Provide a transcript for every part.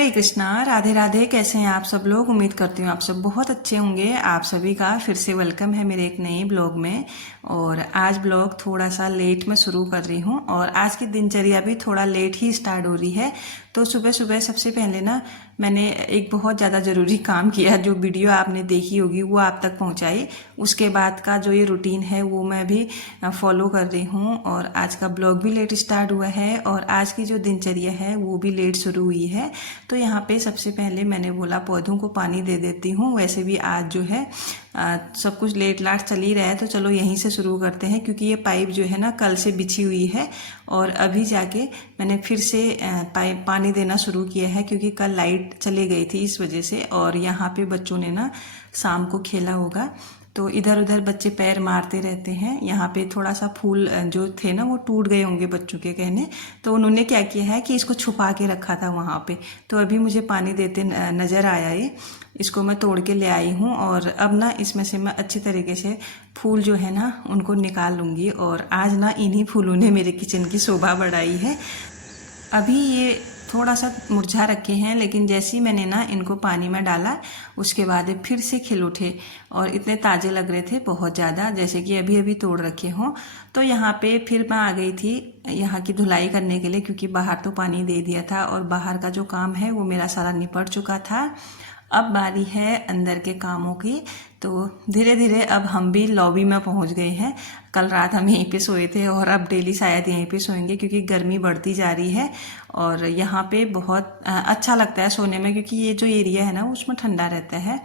हरे कृष्णा, राधे राधे। कैसे हैं आप सब लोग? उम्मीद करती हूँ आप सब बहुत अच्छे होंगे। आप सभी का फिर से वेलकम है मेरे एक नए ब्लॉग में। और आज ब्लॉग थोड़ा सा लेट में शुरू कर रही हूँ और आज की दिनचर्या भी थोड़ा लेट ही स्टार्ट हो रही है। तो सुबह सुबह सबसे पहले ना मैंने एक बहुत ज़्यादा ज़रूरी काम किया, जो वीडियो आपने देखी होगी वो आप तक पहुँचाई। उसके बाद का जो ये रूटीन है वो मैं भी फॉलो कर रही हूँ और आज का ब्लॉग भी लेट स्टार्ट हुआ है और आज की जो दिनचर्या है वो भी लेट शुरू हुई है। तो यहाँ पे सबसे पहले मैंने बोला पौधों को पानी दे देती हूँ। वैसे भी आज जो है सब कुछ लेट लाट चल ही रहा है, तो चलो यहीं से शुरू करते हैं, क्योंकि ये पाइप जो है ना कल से बिछी हुई है और अभी जाके मैंने फिर से पाइप पानी देना शुरू किया है, क्योंकि कल लाइट चली गई थी इस वजह से। और यहाँ पे बच्चों ने ना शाम को खेला होगा तो इधर उधर बच्चे पैर मारते रहते हैं। यहाँ पे थोड़ा सा फूल जो थे ना वो टूट गए होंगे बच्चों के कहने, तो उन्होंने क्या किया है कि इसको छुपा के रखा था वहाँ पे। तो अभी मुझे पानी देते नज़र आया ये, इसको मैं तोड़ के ले आई हूँ और अब ना इसमें से मैं अच्छी तरीके से फूल जो है ना उनको निकाल लूँगी। और आज ना इन्हीं फूलों ने मेरे किचन की शोभा बढ़ाई है। अभी ये थोड़ा सा मुरझा रखे हैं, लेकिन जैसे ही मैंने ना इनको पानी में डाला उसके बाद ये फिर से खिल उठे और इतने ताज़े लग रहे थे बहुत ज़्यादा, जैसे कि अभी अभी तोड़ रखे हों। तो यहाँ पे फिर मैं आ गई थी यहाँ की धुलाई करने के लिए, क्योंकि बाहर तो पानी दे दिया था और बाहर का जो काम है वो मेरा सारा निपट चुका था। अब बारी है अंदर के कामों की। तो धीरे धीरे अब हम भी लॉबी में पहुंच गए हैं। कल रात हम यहीं पे सोए थे और अब डेली शायद यहीं पे सोएंगे, क्योंकि गर्मी बढ़ती जा रही है और यहाँ पे बहुत अच्छा लगता है सोने में, क्योंकि ये जो एरिया है ना उसमें ठंडा रहता है।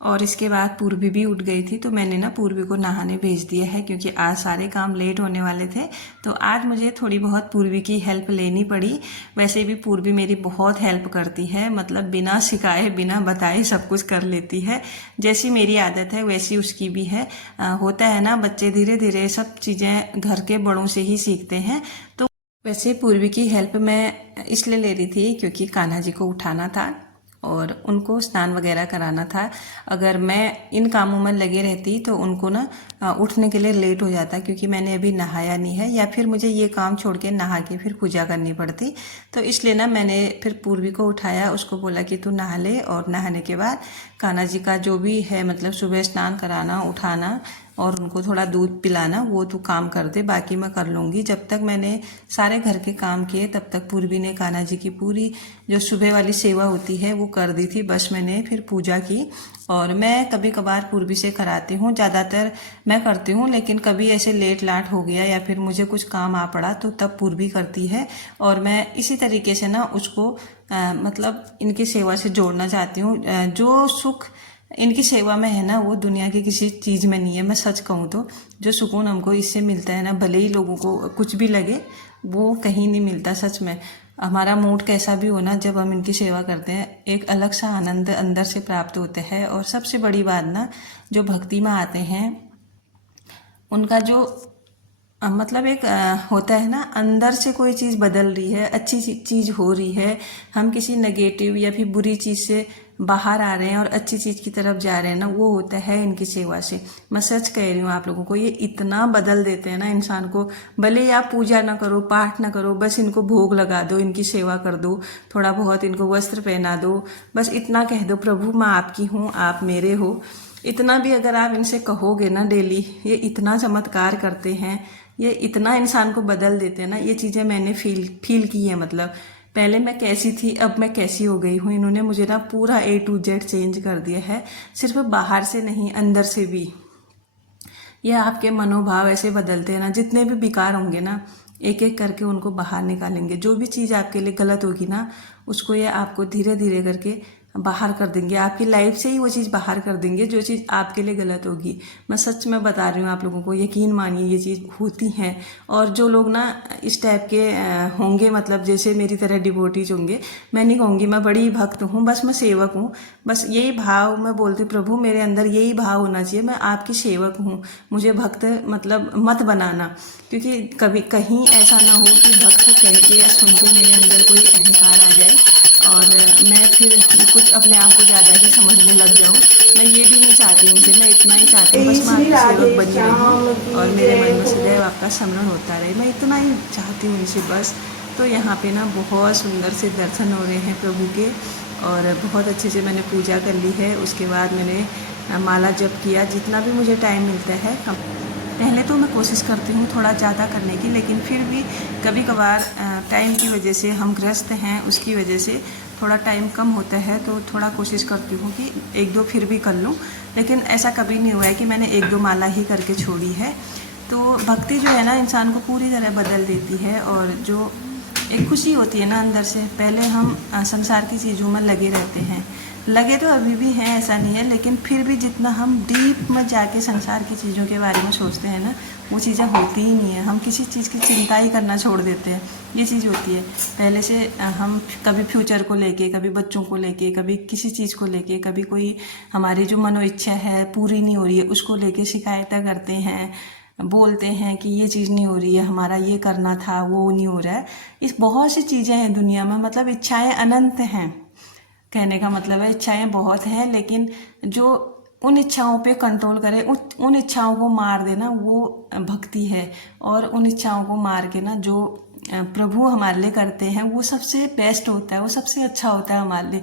और इसके बाद पूर्वी भी उठ गई थी, तो मैंने ना पूर्वी को नहाने भेज दिया है, क्योंकि आज सारे काम लेट होने वाले थे। तो आज मुझे थोड़ी बहुत पूर्वी की हेल्प लेनी पड़ी। वैसे भी पूर्वी मेरी बहुत हेल्प करती है, मतलब बिना सिखाए बिना बताए सब कुछ कर लेती है। जैसी मेरी आदत है वैसी उसकी भी है। होता है ना, बच्चे धीरे धीरे सब चीज़ें घर के बड़ों से ही सीखते हैं। तो वैसे पूर्वी की हेल्प मैं इसलिए ले रही थी क्योंकि कान्हा जी को उठाना था और उनको स्नान वगैरह कराना था। अगर मैं इन कामों में लगे रहती तो उनको ना उठने के लिए लेट हो जाता, क्योंकि मैंने अभी नहाया नहीं है, या फिर मुझे ये काम छोड़ के नहा के फिर पूजा करनी पड़ती। तो इसलिए ना मैंने फिर पूर्वी को उठाया, उसको बोला कि तू नहा ले और नहाने के बाद कान्हा जी का जो भी है, मतलब सुबह स्नान कराना, उठाना और उनको थोड़ा दूध पिलाना, वो तू काम कर दे, बाकी मैं कर लूँगी। जब तक मैंने सारे घर के काम किए तब तक पूर्वी ने कान्हा जी की पूरी जो सुबह वाली सेवा होती है वो कर दी थी। बस मैंने फिर पूजा की। और मैं कभी कभार पूर्वी से कराती हूँ, ज़्यादातर मैं करती हूँ, लेकिन कभी ऐसे लेट लाट हो गया या फिर मुझे कुछ काम आ पड़ा तो तब पूर्वी करती है। और मैं इसी तरीके से ना उसको मतलब इनकी सेवा से जोड़ना चाहती हूँ। जो सुख इनकी सेवा में है ना वो दुनिया की किसी चीज़ में नहीं है। मैं सच कहूँ तो जो सुकून हमको इससे मिलता है ना, भले ही लोगों को कुछ भी लगे, वो कहीं नहीं मिलता सच में। हमारा मूड कैसा भी हो ना, जब हम इनकी सेवा करते हैं एक अलग सा आनंद अंदर से प्राप्त होता है। और सबसे बड़ी बात ना, जो भक्ति में आते हैं उनका जो मतलब एक होता है ना, अंदर से कोई चीज़ बदल रही है, अच्छी चीज़ हो रही है, हम किसी नेगेटिव या फिर बुरी चीज़ से बाहर आ रहे हैं और अच्छी चीज़ की तरफ जा रहे हैं ना, वो होता है इनकी सेवा से। मैं सच कह रही हूँ आप लोगों को, ये इतना बदल देते हैं ना इंसान को। भले ही आप पूजा ना करो, पाठ ना करो, बस इनको भोग लगा दो, इनकी सेवा कर दो, थोड़ा बहुत इनको वस्त्र पहना दो, बस इतना कह दो, प्रभु मैं आपकी हूँ आप मेरे हो। इतना भी अगर आप इनसे कहोगे ना डेली, ये इतना चमत्कार करते हैं, ये इतना इंसान को बदल देते हैं ना। ये चीज़ें मैंने फील की है। मतलब पहले मैं कैसी थी, अब मैं कैसी हो गई हूँ। इन्होंने मुझे ना पूरा A to Z चेंज कर दिया है, सिर्फ बाहर से नहीं अंदर से भी। ये आपके मनोभाव ऐसे बदलते हैं ना, जितने भी विकार होंगे ना एक एक करके उनको बाहर निकालेंगे। जो भी चीज़ आपके लिए गलत होगी ना उसको ये आपको धीरे धीरे करके बाहर कर देंगे, आपकी लाइफ से ही वो चीज़ बाहर कर देंगे जो चीज़ आपके लिए गलत होगी। मैं सच में बता रही हूँ आप लोगों को, यकीन मानिए ये चीज़ होती है। और जो लोग ना इस टाइप के होंगे, मतलब जैसे मेरी तरह डिवोटीज होंगे, मैं नहीं कहूँगी मैं बड़ी भक्त हूँ, बस मैं सेवक हूँ। बस यही भाव मैं बोलती, प्रभु मेरे अंदर यही भाव होना चाहिए, मैं आपकी सेवक हूँ, मुझे भक्त मतलब मत बनाना। क्योंकि कभी कहीं ऐसा ना हो कि भक्त कह के या सुन के मेरे अंदर कोई अहंकार आ जाए और मैं फिर कुछ अपने आप को ज़्यादा ही समझने लग जाऊँ। मैं ये भी नहीं चाहती मुझे, मैं इतना ही चाहती हूँ बस मैं आपकी सेवक बनी रहूँ और मेरे मन में सदैव आपका स्मरण होता रहे, मैं इतना ही चाहती हूँ इनसे बस। तो यहाँ पे ना बहुत सुंदर से दर्शन हो रहे हैं प्रभु के, और बहुत अच्छे से मैंने पूजा कर ली है। उसके बाद मैंने माला जप किया, जितना भी मुझे टाइम मिलता है। पहले तो मैं कोशिश करती हूँ थोड़ा ज़्यादा करने की, लेकिन फिर भी कभी कभार टाइम की वजह से, हम गृहस्थ हैं उसकी वजह से थोड़ा टाइम कम होता है, तो थोड़ा कोशिश करती हूँ कि एक दो फिर भी कर लूँ। लेकिन ऐसा कभी नहीं हुआ है कि मैंने एक दो माला ही करके छोड़ी है। तो भक्ति जो है ना इंसान को पूरी तरह बदल देती है, और जो एक खुशी होती है ना अंदर से। पहले हम संसार की चीज़ों में लगे रहते हैं, लगे तो अभी भी हैं, ऐसा नहीं है, लेकिन फिर भी जितना हम डीप में जाके संसार की चीज़ों के बारे में सोचते हैं ना, वो चीज़ें होती ही नहीं है। हम किसी चीज़ की चिंता ही करना छोड़ देते हैं, ये चीज़ होती है। पहले से हम कभी फ्यूचर को लेके, कभी बच्चों को लेके, कभी किसी चीज़ को लेके, कभी कोई हमारी जो मनो इच्छा है पूरी नहीं हो रही है उसको लेके शिकायतें करते हैं, बोलते हैं कि ये चीज़ नहीं हो रही है, हमारा ये करना था वो नहीं हो रहा है। इस बहुत सी चीज़ें हैं दुनिया में, मतलब इच्छाएं अनंत हैं। कहने का मतलब है इच्छाएं बहुत हैं, लेकिन जो उन इच्छाओं पे कंट्रोल करे, उन इच्छाओं को मार देना, वो भक्ति है। और उन इच्छाओं को मार के ना जो प्रभु हमारे लिए करते हैं वो सबसे बेस्ट होता है, वो सबसे अच्छा होता है हमारे लिए।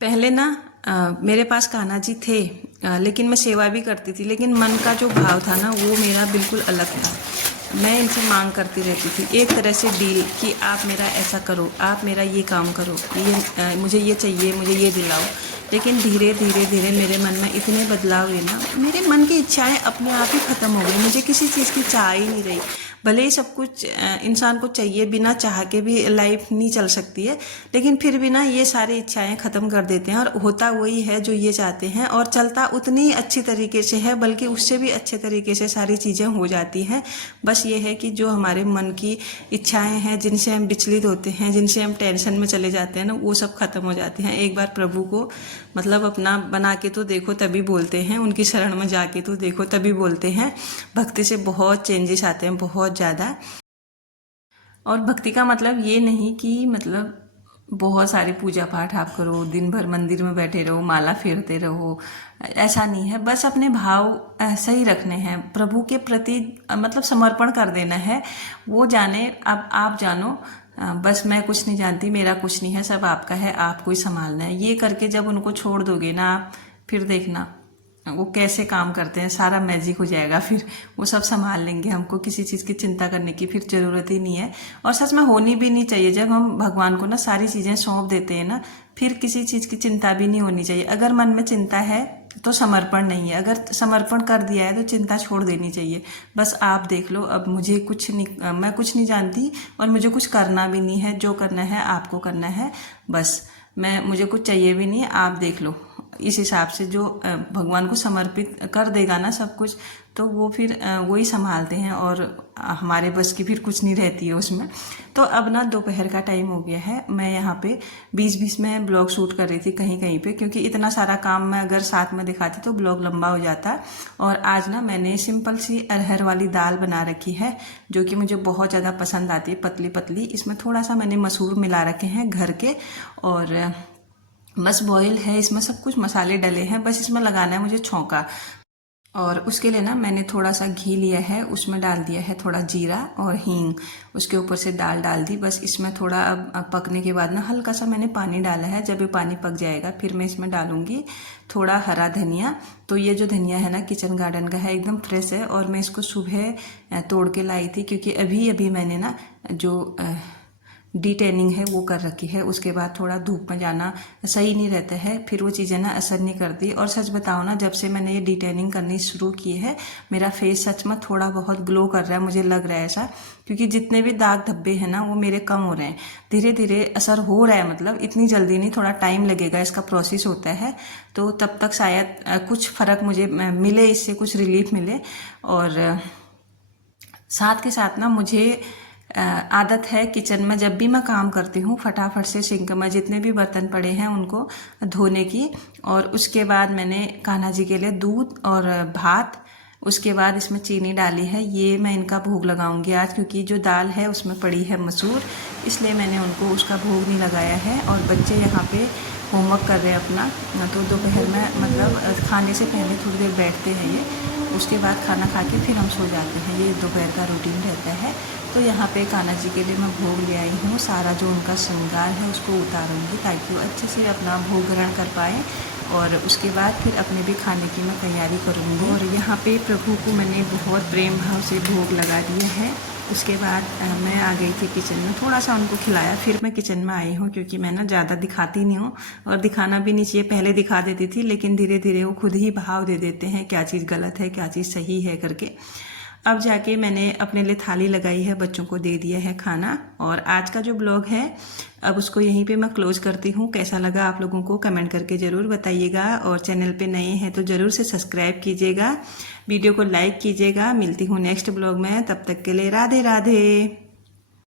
पहले ना मेरे पास कान्हा जी थे, लेकिन मैं सेवा भी करती थी, लेकिन मन का जो भाव था ना वो मेरा बिल्कुल अलग था। मैं इनसे मांग करती रहती थी, एक तरह से डील, कि आप मेरा ऐसा करो, आप मेरा ये काम करो, ये मुझे ये चाहिए, मुझे ये दिलाओ। लेकिन धीरे धीरे धीरे मेरे मन में इतने बदलाव हुए ना, मेरे मन की इच्छाएं अपने आप ही ख़त्म हो गई। मुझे किसी चीज़ की चाह ही नहीं रही। भले ही सब कुछ इंसान को चाहिए, बिना चाह के भी लाइफ नहीं चल सकती है, लेकिन फिर भी ना ये सारी इच्छाएं ख़त्म कर देते हैं, और होता वही है जो ये चाहते हैं, और चलता उतनी अच्छी तरीके से है, बल्कि उससे भी अच्छे तरीके से सारी चीज़ें हो जाती हैं। बस ये है कि जो हमारे मन की इच्छाएं हैं, जिनसे हम विचलित होते हैं, जिनसे हम टेंशन में चले जाते हैं ना, वो सब खत्म हो जाती हैं। एक बार प्रभु को मतलब अपना बना के तो देखो तभी बोलते हैं, उनकी शरण में जाके तो देखो तभी बोलते हैं। भक्ति से बहुत चेंजेस आते हैं, बहुत ज़्यादा। और भक्ति का मतलब ये नहीं कि मतलब बहुत सारी पूजा पाठ आप करो, दिन भर मंदिर में बैठे रहो, माला फेरते रहो, ऐसा नहीं है। बस अपने भाव सही रखने हैं, प्रभु के प्रति मतलब समर्पण कर देना है। वो जाने, अब आप जानो, बस मैं कुछ नहीं जानती, मेरा कुछ नहीं है, सब आपका है, आपको ही संभालना है। ये करके जब उनको छोड़ दोगे ना आप, फिर देखना वो कैसे काम करते हैं, सारा मैजिक हो जाएगा। फिर वो सब संभाल लेंगे, हमको किसी चीज़ की चिंता करने की फिर ज़रूरत ही नहीं है। और सच में होनी भी नहीं चाहिए। जब हम भगवान को ना सारी चीज़ें सौंप देते हैं ना, फिर किसी चीज़ की चिंता भी नहीं होनी चाहिए। अगर मन में चिंता है तो समर्पण नहीं है, अगर समर्पण कर दिया है तो चिंता छोड़ देनी चाहिए। बस आप देख लो, अब मुझे कुछ नहीं, मैं कुछ नहीं जानती, और मुझे कुछ करना भी नहीं है। जो करना है आपको करना है, बस मुझे कुछ चाहिए भी नहीं है, आप देख लो। इस हिसाब से जो भगवान को समर्पित कर देगा ना सब कुछ, तो वो फिर वही संभालते हैं, और हमारे बस की फिर कुछ नहीं रहती है उसमें। तो अब ना दोपहर का टाइम हो गया है, मैं यहाँ पे बीच बीच में ब्लॉग शूट कर रही थी कहीं कहीं पे, क्योंकि इतना सारा काम मैं अगर साथ में दिखाती तो ब्लॉग लंबा हो जाता। और आज ना मैंने सिंपल सी अरहर वाली दाल बना रखी है, जो कि मुझे बहुत ज़्यादा पसंद आती है, पतली पतली। इसमें थोड़ा सा मैंने मसूर मिला रखे हैं घर के, और बस बॉयल है, इसमें सब कुछ मसाले डले हैं, बस इसमें लगाना है मुझे छौंका। और उसके लिए ना मैंने थोड़ा सा घी लिया है, उसमें डाल दिया है थोड़ा जीरा और हींग, उसके ऊपर से दाल डाल दी। बस इसमें थोड़ा अब पकने के बाद ना हल्का सा मैंने पानी डाला है। जब ये पानी पक जाएगा फिर मैं इसमें डालूंगी थोड़ा हरा धनिया। तो ये जो धनिया है ना किचन गार्डन का है, एकदम फ्रेश है, और मैं इसको सुबह तोड़ के लाई थी, क्योंकि अभी अभी मैंने ना जो डिटेनिंग है वो कर रखी है। उसके बाद थोड़ा धूप में जाना सही नहीं रहता है, फिर वो चीज़ें ना असर नहीं करती। और सच बताओ ना, जब से मैंने ये डिटेनिंग करनी शुरू की है, मेरा फेस सच में थोड़ा बहुत ग्लो कर रहा है, मुझे लग रहा है ऐसा। क्योंकि जितने भी दाग धब्बे हैं ना वो मेरे कम हो रहे हैं, धीरे धीरे असर हो रहा है। मतलब इतनी जल्दी नहीं, थोड़ा टाइम लगेगा, इसका प्रोसेस होता है। तो तब तक शायद कुछ फ़र्क मुझे मिले, इससे कुछ रिलीफ मिले। और साथ के साथ ना मुझे आदत है किचन में जब भी मैं काम करती हूँ, फटाफट से सिंक में जितने भी बर्तन पड़े हैं उनको धोने की। और उसके बाद मैंने कान्हा जी के लिए दूध और भात, उसके बाद इसमें चीनी डाली है। ये मैं इनका भोग लगाऊंगी आज, क्योंकि जो दाल है उसमें पड़ी है मसूर, इसलिए मैंने उनको उसका भोग नहीं लगाया है। और बच्चे यहाँ पे होमवर्क कर रहे हैं अपना। तो दोपहर में मतलब खाने से पहले थोड़ी देर बैठते हैं ये, उसके बाद खाना खा के फिर हम सो जाते हैं। ये दोपहर का रूटीन रहता है। तो यहाँ पे कान्हा जी के लिए मैं भोग ले आई हूँ। सारा जो उनका श्रृंगार है उसको उतारूँगी ताकि वो अच्छे से अपना भोग ग्रहण कर पाएँ, और उसके बाद फिर अपने भी खाने की मैं तैयारी करूँगी। और यहाँ पे प्रभु को मैंने बहुत प्रेम भाव से भोग लगा दिया है। उसके बाद मैं आ गई थी किचन में, थोड़ा सा उनको खिलाया, फिर मैं किचन में आई हूँ क्योंकि मैं ना ज़्यादा दिखाती नहीं हूँ और दिखाना भी नहीं चाहिए। पहले दिखा देती थी लेकिन धीरे धीरे वो खुद ही भाव दे देते हैं क्या चीज़ गलत है क्या चीज़ सही है करके। अब जाके मैंने अपने लिए थाली लगाई है, बच्चों को दे दिया है खाना। और आज का जो ब्लॉग है अब उसको यहीं पे मैं क्लोज करती हूँ। कैसा लगा आप लोगों को कमेंट करके ज़रूर बताइएगा, और चैनल पे नए हैं तो ज़रूर से सब्सक्राइब कीजिएगा, वीडियो को लाइक कीजिएगा। मिलती हूँ नेक्स्ट ब्लॉग में, तब तक के लिए राधे राधे।